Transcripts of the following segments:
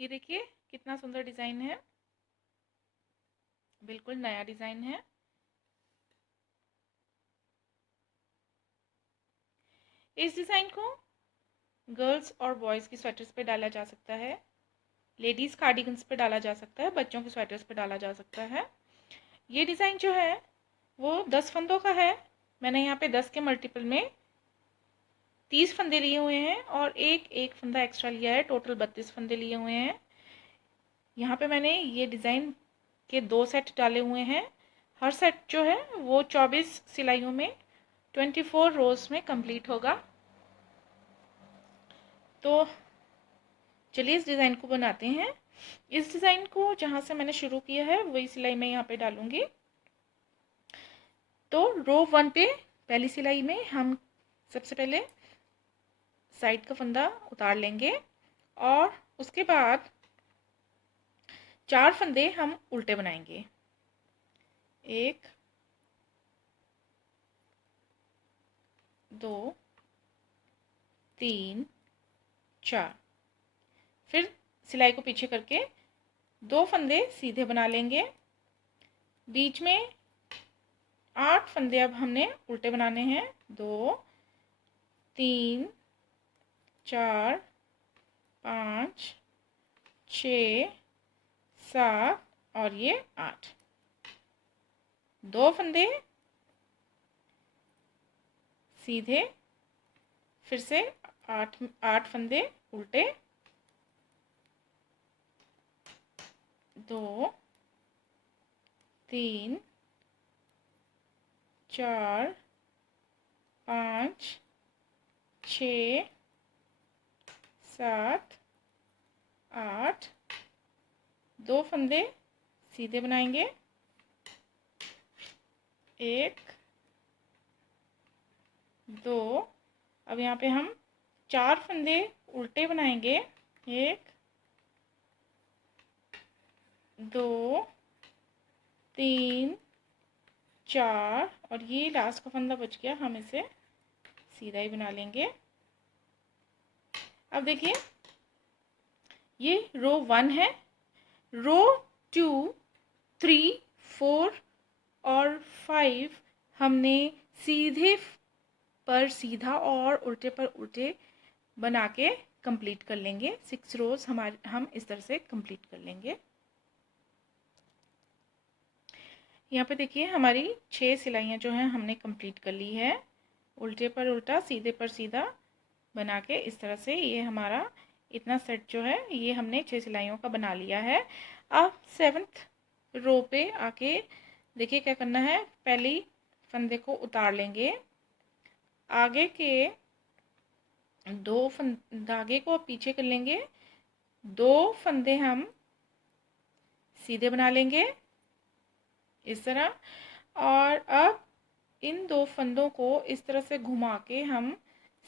ये देखिए कितना सुंदर डिज़ाइन है, बिल्कुल नया डिज़ाइन है। इस डिज़ाइन को गर्ल्स और बॉयज़ की स्वेटर्स पे डाला जा सकता है, लेडीज़ कार्डिगन्स पे डाला जा सकता है, बच्चों के स्वेटर्स पे डाला जा सकता है। ये डिज़ाइन जो है वो 10 फंदों का है। मैंने यहाँ पे 10 के मल्टीपल में 30 फंदे लिए हुए हैं और एक फंदा एक्स्ट्रा लिया है, टोटल 32 फंदे लिए हुए हैं। यहाँ पे मैंने ये डिज़ाइन के 2 सेट डाले हुए हैं। हर सेट जो है वो 24 सिलाइयों में 24 रोज में कंप्लीट होगा। तो चलिए इस डिज़ाइन को बनाते हैं। इस डिज़ाइन को जहाँ से मैंने शुरू किया है वही सिलाई मैं यहाँ पे डालूंगी। तो रो 1 पे पहली सिलाई में हम सबसे पहले साइड का फंदा उतार लेंगे और उसके बाद 4 फंदे हम उल्टे बनाएंगे। 1 2 3 4। फिर सिलाई को पीछे करके 2 फंदे सीधे बना लेंगे। बीच में 8 फंदे अब हमने उल्टे बनाने हैं। 2 3 4 5 6 7 और ये 8। 2 फंदे सीधे, फिर से 8 फंदे उल्टे। 2 3 4 5 6 7 8। 2 फंदे सीधे बनाएंगे। 1 2। अब यहाँ पे हम 4 फंदे उल्टे बनाएंगे। 1 2 3 4 और ये लास्ट का फंदा बच गया, हम इसे सीधा ही बना लेंगे। अब देखिए ये रो 1 है। रो 2 3 4 और 5 हमने सीधे पर सीधा और उल्टे पर उल्टे बना के कंप्लीट कर लेंगे। 6 रोज हम इस तरह से कंप्लीट कर लेंगे। यहाँ पे देखिए हमारी 6 सिलाइयाँ जो हैं हमने कंप्लीट कर ली है। उल्टे पर उल्टा सीधे पर सीधा बना के इस तरह से ये हमारा इतना सेट जो है ये हमने 6 सिलाइयों का बना लिया है। अब 7th रो पे आके देखिए क्या करना है। पहली फंदे को उतार लेंगे, आगे के 2 धागे को पीछे कर लेंगे। 2 फंदे हम सीधे बना लेंगे इस तरह। और अब इन 2 फंदों को इस तरह से घुमा के हम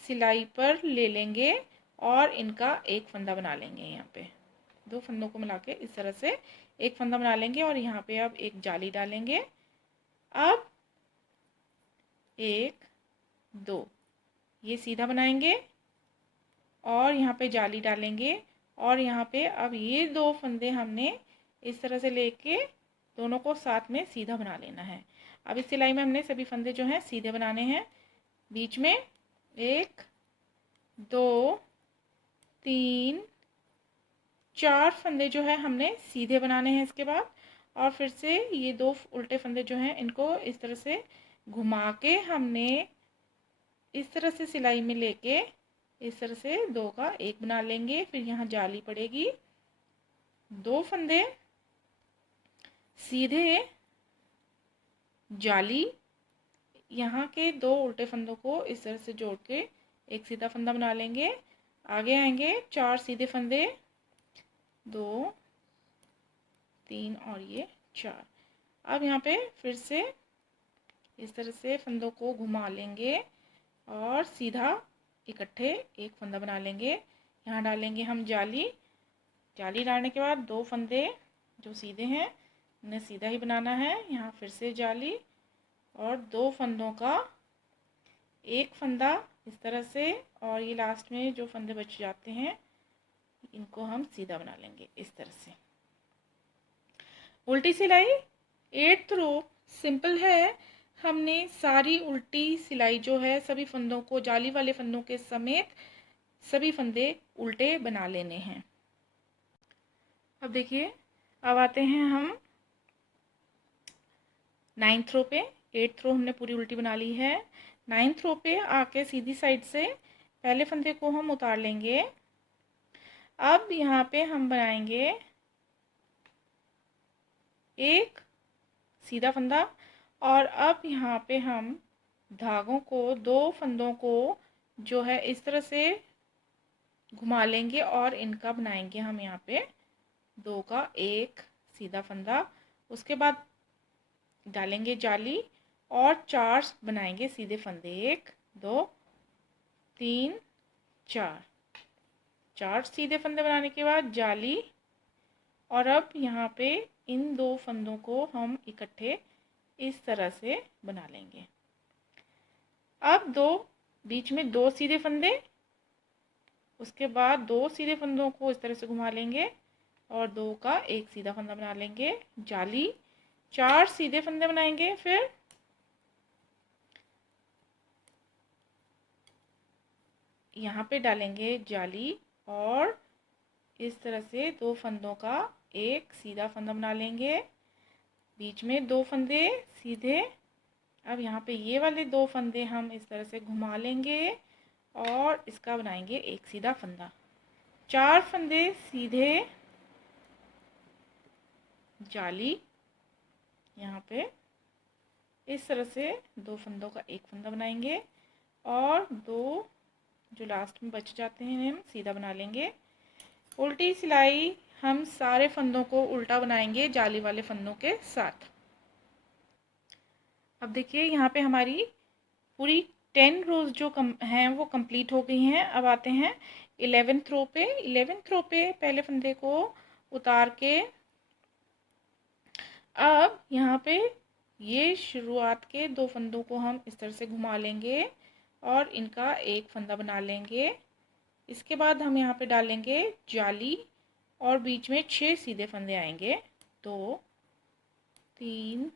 सिलाई पर ले लेंगे और इनका एक फंदा बना लेंगे। यहाँ पे 2 फंदों को मिला के इस तरह से एक फंदा बना लेंगे और यहाँ पे अब एक जाली डालेंगे। अब 1 2 ये सीधा बनाएंगे और यहाँ पे जाली डालेंगे और यहाँ पे अब ये 2 फंदे हमने इस तरह से लेके दोनों को साथ में सीधा बना लेना है। अब इस सिलाई में हमने सभी फंदे जो हैं सीधे बनाने हैं। बीच में 1 2 3 4 फंदे जो है हमने सीधे बनाने हैं इसके बाद। और फिर से ये 2 उल्टे फंदे जो हैं इनको इस तरह से घुमा के हमने इस तरह से सिलाई में लेके इस तरह से 2 का एक बना लेंगे। फिर यहाँ जाली पड़ेगी। 2 फंदे सीधे, जाली, यहाँ के 2 उल्टे फंदों को इस तरह से जोड़ के एक सीधा फंदा बना लेंगे। आगे आएंगे 4 सीधे फंदे, 2 3 और ये 4। अब यहाँ पे फिर से इस तरह से फंदों को घुमा लेंगे और सीधा इकट्ठे एक फंदा बना लेंगे। यहाँ डालेंगे हम जाली। जाली डालने के बाद 2 फंदे जो सीधे हैं उन्हें सीधा ही बनाना है। यहाँ फिर से जाली और 2 फंदों का एक फंदा इस तरह से और ये लास्ट में जो फंदे बच जाते हैं इनको हम सीधा बना लेंगे इस तरह से। उल्टी सिलाई 8th रो सिंपल है। हमने सारी उल्टी सिलाई जो है सभी फंदों को, जाली वाले फंदों के समेत सभी फंदे उल्टे बना लेने हैं। अब देखिए, अब आते हैं हम 9th रो पे। 8th रो हमने पूरी उल्टी बना ली है। 9th रो पे आके सीधी साइड से पहले फंदे को हम उतार लेंगे। अब यहाँ पे हम बनाएंगे एक सीधा फंदा, और अब यहाँ पे हम धागों को, दो फंदों को जो है इस तरह से घुमा लेंगे और इनका बनाएंगे हम यहाँ पे 2 का एक सीधा फंदा। उसके बाद डालेंगे जाली और 4 बनाएंगे सीधे फंदे, 1 2 3 4। 4 सीधे फंदे बनाने के बाद जाली, और अब यहाँ पे इन 2 फंदों को हम इकट्ठे इस तरह से बना लेंगे। अब बीच में 2 सीधे फंदे, उसके बाद 2 सीधे फंदों को इस तरह से घुमा लेंगे और 2 का एक सीधा फंदा बना लेंगे, जाली। 4 सीधे फंदे बनाएंगे, फिर यहाँ पे डालेंगे जाली और इस तरह से 2 फंदों का एक सीधा फंदा बना लेंगे, बीच में 2 फंदे सीधे। अब यहाँ पे ये वाले 2 फंदे हम इस तरह से घुमा लेंगे और इसका बनाएंगे एक सीधा फंदा। 4 फंदे सीधे, जाली, यहाँ पे इस तरह से 2 फंदों का एक फंदा बनाएंगे और 2 जो लास्ट में बच जाते हैं हम सीधा बना लेंगे। उल्टी सिलाई हम सारे फंदों को उल्टा बनाएंगे जाली वाले फंदों के साथ। अब देखिए, यहाँ पे हमारी पूरी 10 रोज जो हैं वो कंप्लीट हो गई हैं। अब आते हैं 11th रो पे। 11th रो पे पहले फंदे को उतार के अब यहाँ पे ये शुरुआत के 2 फंदों को हम इस तरह से घुमा लेंगे और इनका एक फंदा बना लेंगे। इसके बाद हम यहाँ पे डालेंगे जाली और बीच में 6 सीधे फंदे आएंगे, 2 3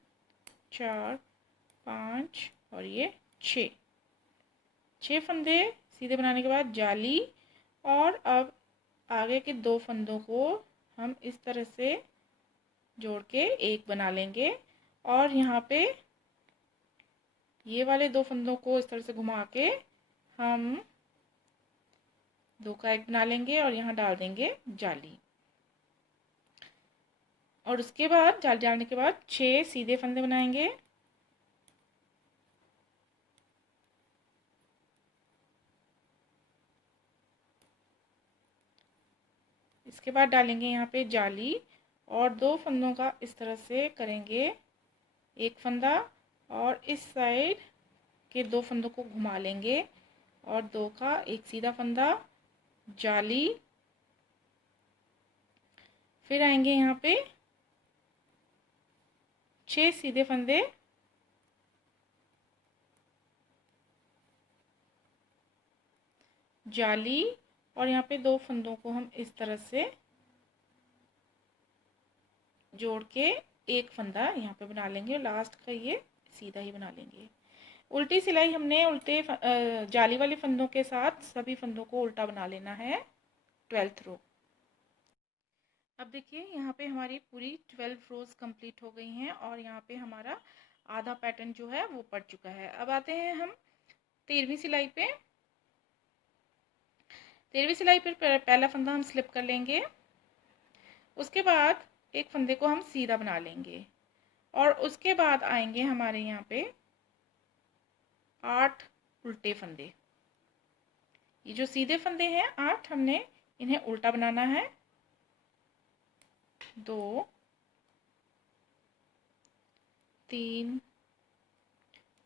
4 5 और ये 6 फंदे सीधे बनाने के बाद जाली, और अब आगे के 2 फंदों को हम इस तरह से जोड़ के एक बना लेंगे और यहाँ पे ये वाले 2 फंदों को इस तरह से घुमा के हम 2 का एक बना लेंगे और यहाँ डाल देंगे जाली। और उसके बाद जाली डालने के बाद 6 सीधे फंदे बनाएंगे, इसके बाद डालेंगे यहाँ पे जाली और 2 फंदों का इस तरह से करेंगे एक फंदा और इस साइड के 2 फंदों को घुमा लेंगे और 2 का एक सीधा फंदा, जाली। फिर आएंगे यहाँ पे 6 सीधे फंदे, जाली, और यहाँ पे 2 फंदों को हम इस तरह से जोड़ के एक फंदा यहाँ पे बना लेंगे, लास्ट का ये सीधा ही बना लेंगे। उल्टी सिलाई हमने उल्टे जाली वाले फंदों के साथ सभी फंदों को उल्टा बना लेना है 12th रो। अब देखिए, यहाँ पे हमारी पूरी 12 रोज कंप्लीट हो गई हैं और यहाँ पे हमारा आधा पैटर्न जो है वो पड़ चुका है। अब आते हैं हम 13वीं सिलाई पे। 13वीं सिलाई पर पहला फंदा हम स्लिप कर लेंगे, उसके बाद एक फंदे को हम सीधा बना लेंगे और उसके बाद आएंगे हमारे यहाँ पे 8 उल्टे फंदे। ये जो सीधे फंदे हैं 8, हमने इन्हें उल्टा बनाना है, 2 3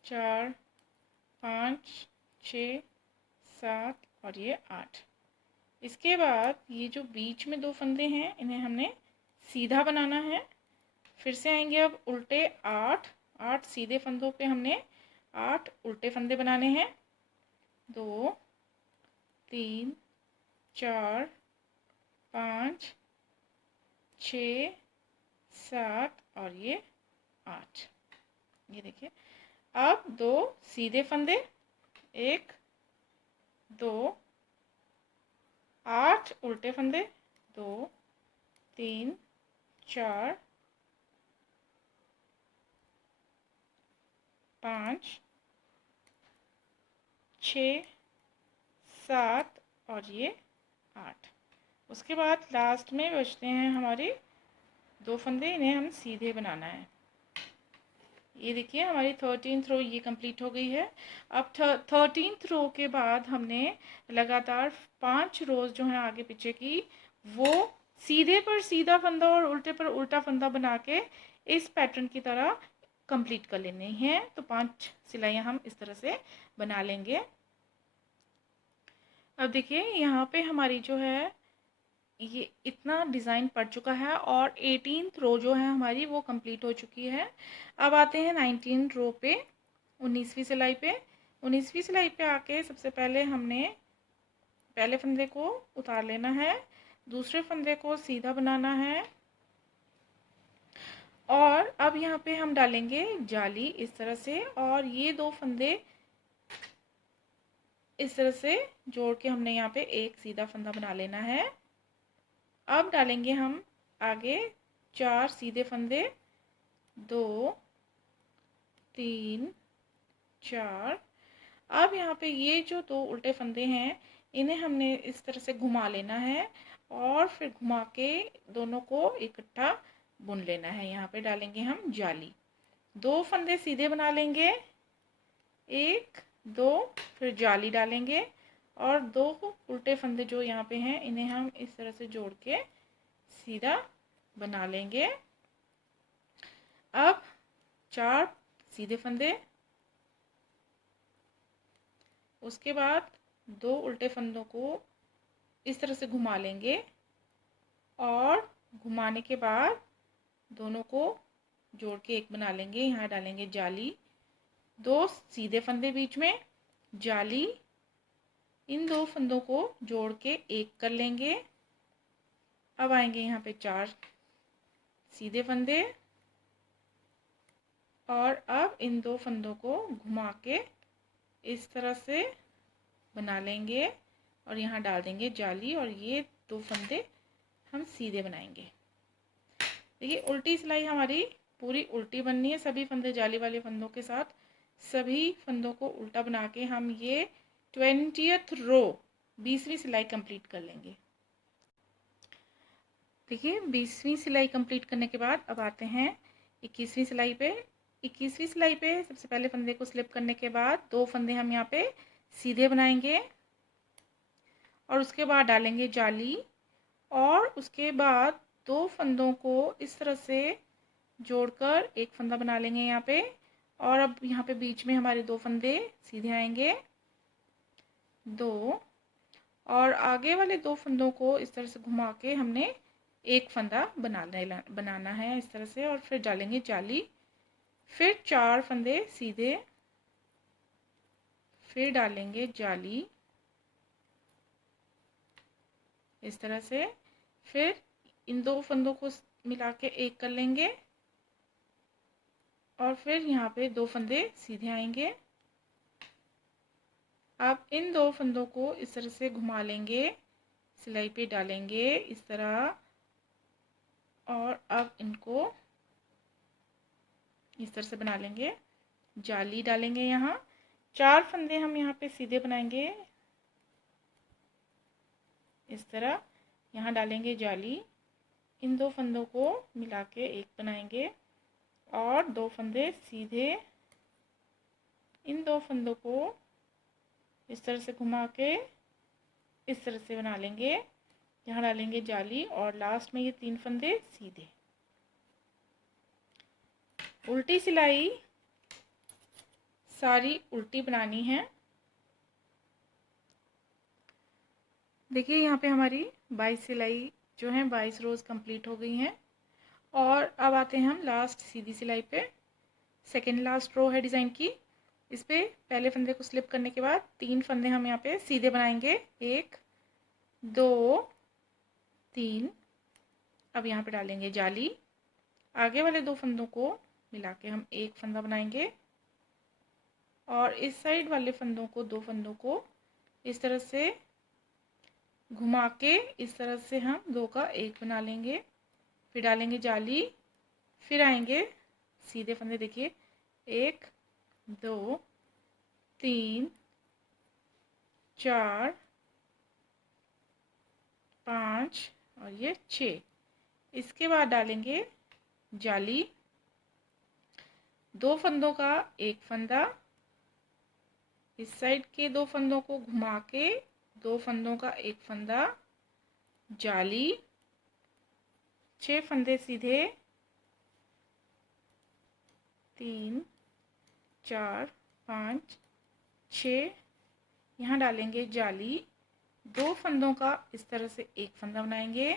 4 5 6 7 और ये 8। इसके बाद ये जो बीच में 2 फंदे हैं इन्हें हमने सीधा बनाना है। फिर से आएंगे अब उल्टे 8 सीधे फंदों पे हमने 8 उल्टे फंदे बनाने हैं, 2 3 4 5, 6, 7 और ये 8। ये देखिए। अब 2 सीधे फंदे, 1, 2, 8 उल्टे फंदे, 2, 3, 4, 5, 6, 7 और ये 8। उसके बाद लास्ट में बचते हैं हमारे 2 फंदे, इन्हें हम सीधे बनाना है। ये देखिए हमारी 13th रो ये कंप्लीट हो गई है। अब 13th रो के बाद हमने लगातार 5 रोज जो हैं आगे पीछे की, वो सीधे पर सीधा फंदा और उल्टे पर उल्टा फंदा बना के इस पैटर्न की तरह कंप्लीट कर लेनी है। तो 5 सिलाइयाँ हम इस तरह से बना लेंगे। अब देखिए यहाँ पे हमारी जो है ये इतना डिज़ाइन पड़ चुका है और 18th रो जो है हमारी वो कंप्लीट हो चुकी है। अब आते हैं 19th रो पे, 19वीं सिलाई पे। 19वीं सिलाई पे आके सबसे पहले हमने पहले फंदे को उतार लेना है, दूसरे फंदे को सीधा बनाना है और अब यहाँ पे हम डालेंगे जाली इस तरह से, और ये 2 फंदे इस तरह से जोड़ के हमने यहाँ पे एक सीधा फंदा बना लेना है। अब डालेंगे हम आगे 4 सीधे फंदे, 2, 3, 4। अब यहाँ पे ये जो 2 उल्टे फंदे हैं इन्हें हमने इस तरह से घुमा लेना है और फिर घुमा के दोनों को इकट्ठा बुन लेना है। यहाँ पे डालेंगे हम जाली, 2 फंदे सीधे बना लेंगे, 1, 2, फिर जाली डालेंगे और 2 उल्टे फंदे जो यहाँ पे हैं इन्हें हम इस तरह से जोड़ के सीधा बना लेंगे। अब 4 सीधे फंदे, उसके बाद 2 उल्टे फंदों को इस तरह से घुमा लेंगे और घुमाने के बाद दोनों को जोड़ के एक बना लेंगे। यहाँ डालेंगे जाली, 2 सीधे फंदे बीच में, जाली, इन 2 फंदों को जोड़ के एक कर लेंगे। अब आएंगे यहाँ पे 4 सीधे फंदे और अब इन 2 फंदों को घुमा के इस तरह से बना लेंगे और यहाँ डाल देंगे जाली और ये 2 फंदे हम सीधे बनाएंगे। देखिए उल्टी सिलाई हमारी पूरी उल्टी बननी है, सभी फंदे जाली वाले फंदों के साथ सभी फंदों को उल्टा बना के हम ये 20th रो 20वीं सिलाई कंप्लीट कर लेंगे। देखिए 20वीं सिलाई कंप्लीट करने के बाद अब आते हैं 21वीं सिलाई पे। 21वीं सिलाई पे सबसे पहले फंदे को स्लिप करने के बाद 2 फंदे हम यहाँ पे सीधे बनाएंगे और उसके बाद डालेंगे जाली और उसके बाद 2 फंदों को इस तरह से जोड़कर एक फंदा बना लेंगे यहाँ पे। और अब यहाँ पे बीच में हमारे 2 फंदे सीधे आएंगे, 2, और आगे वाले 2 फंदों को इस तरह से घुमा के हमने एक फंदा बनाना है इस तरह से और फिर डालेंगे जाली, फिर 4 फंदे सीधे, फिर डालेंगे जाली इस तरह से, फिर इन 2 फंदों को मिला के एक कर लेंगे और फिर यहाँ पे 2 फंदे सीधे आएंगे। अब इन 2 फंदों को इस तरह से घुमा लेंगे, सिलाई पे डालेंगे इस तरह और अब इनको इस तरह से बना लेंगे, जाली डालेंगे। यहाँ 4 फंदे हम यहाँ पे सीधे बनाएंगे इस तरह, यहाँ डालेंगे जाली, इन 2 फंदों को मिला के एक बनाएंगे और 2 फंदे सीधे, इन 2 फंदों को इस तरह से घुमा के इस तरह से बना लेंगे, यहाँ डालेंगे जाली और लास्ट में ये 3 फंदे सीधे। उल्टी सिलाई सारी उल्टी बनानी है। देखिए यहाँ पे हमारी 22 सिलाई जो है 22 रोज कंप्लीट हो गई हैं और अब आते हैं हम लास्ट सीधी सिलाई पे। सेकेंड लास्ट रो है डिज़ाइन की, इस पे पहले फंदे को स्लिप करने के बाद 3 फंदे हम यहाँ पे सीधे बनाएंगे, 1, 2, 3। अब यहाँ पे डालेंगे जाली। आगे वाले 2 फंदों को मिला के हम एक फंदा बनाएंगे और इस साइड वाले फंदों को 2 फंदों को इस तरह से घुमा के इस तरह से हम 2 का एक बना लेंगे। फिर डालेंगे जाली, फिर आएंगे सीधे फंदे। देखिए 1 2 3 4 5 और ये 6। इसके बाद डालेंगे जाली, 2 फंदों का एक फंदा, इस साइड के 2 फंदों को घुमा के 2 फंदों का एक फंदा, जाली, 6 फंदे सीधे, 3 4 5 6। यहाँ डालेंगे जाली, 2 फंदों का इस तरह से एक फंदा बनाएंगे,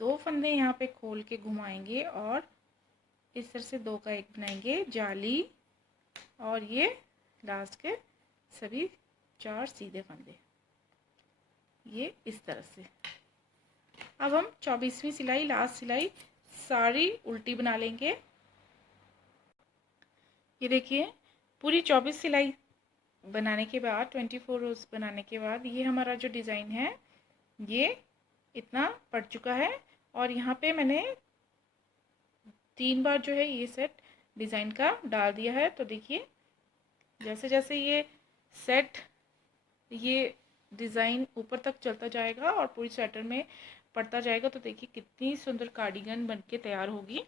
2 फंदे यहाँ पे खोल के घुमाएंगे और इस तरह से 2 का एक बनाएंगे, जाली और ये लास्ट के सभी 4 सीधे फंदे, ये इस तरह से। अब हम 24वीं सिलाई, लास्ट सिलाई सारी उल्टी बना लेंगे। ये देखिए पूरी 24 सिलाई बनाने के बाद 24 रोज बनाने के बाद ये हमारा जो डिज़ाइन है ये इतना पड़ चुका है। और यहाँ पे मैंने 3 बार जो है ये सेट डिज़ाइन का डाल दिया है। तो देखिए जैसे जैसे ये सेट ये डिज़ाइन ऊपर तक चलता जाएगा और पूरी स्वेटर में पड़ता जाएगा तो देखिए कितनी सुंदर कार्डिगन बनके तैयार होगी।